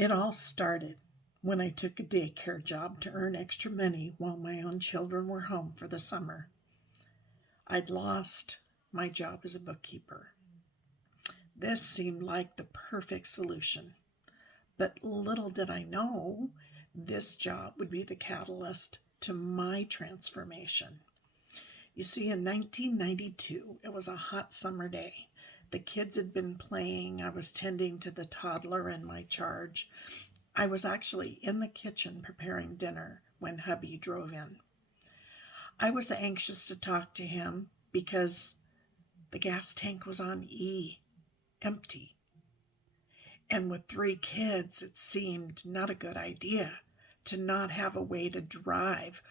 It all started when I took a daycare job to earn extra money while my own children were home for the summer. I'd lost my job as a bookkeeper. This seemed like the perfect solution, but little did I know this job would be the catalyst to my transformation. You see, in 1992, it was a hot summer day. The kids had been playing. I was tending to the toddler in my charge. I was actually in the kitchen preparing dinner when hubby drove in. I was anxious to talk to him because the gas tank was on E, empty. And with 3 kids, it seemed not a good idea to not have a way to drive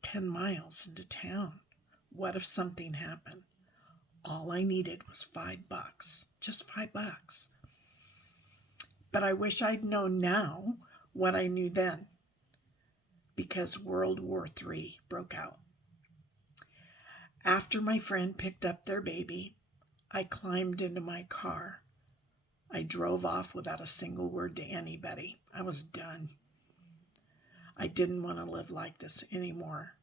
10 miles into town. What if something happened? All I needed was $5, just $5. But I wish I'd known now what I knew then, because World War III broke out. After my friend picked up their baby, I climbed into my car. I drove off without a single word to anybody. I was done. I didn't want to live like this anymore.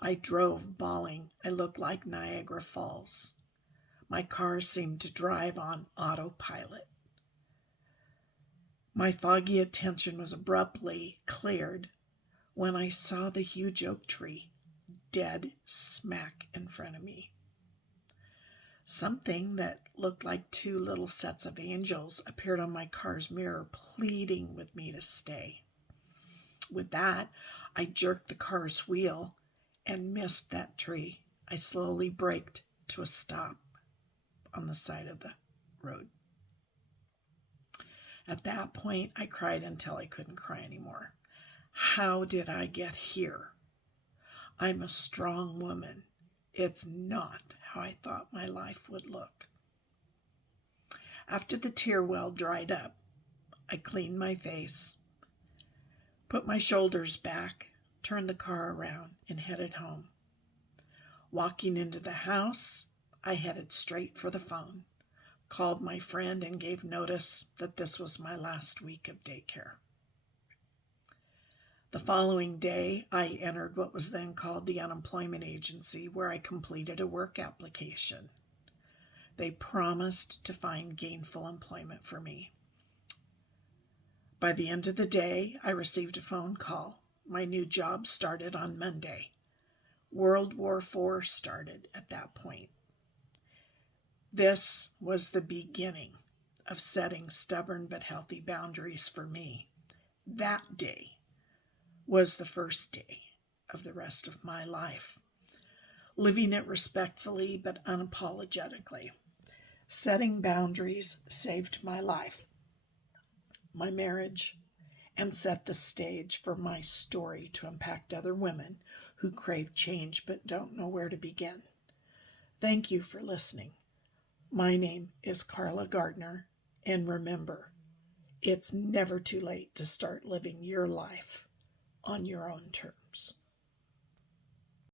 I drove bawling. I looked like Niagara Falls. My car seemed to drive on autopilot. My foggy attention was abruptly cleared when I saw the huge oak tree dead smack in front of me. Something that looked like 2 little sets of angels appeared on my car's mirror, pleading with me to stay. With that, I jerked the car's wheel and missed that tree. I slowly braked to a stop on the side of the road. At that point, I cried until I couldn't cry anymore. How did I get here? I'm a strong woman. It's not how I thought my life would look. After the tear well dried up, I cleaned my face, put my shoulders back, turned the car around, and headed home. Walking into the house, I headed straight for the phone, called my friend, and gave notice that this was my last week of daycare. The following day, I entered what was then called the unemployment agency, where I completed a work application. They promised to find gainful employment for me. By the end of the day, I received a phone call. My new job started on Monday. World War IV started at that point. This was the beginning of setting stubborn but healthy boundaries for me. That day was the first day of the rest of my life, living it respectfully but unapologetically. Setting boundaries saved my life, my marriage, and set the stage for my story to impact other women who crave change but don't know where to begin. Thank you for listening. My name is Carla Gardner, and remember, it's never too late to start living your life on your own terms.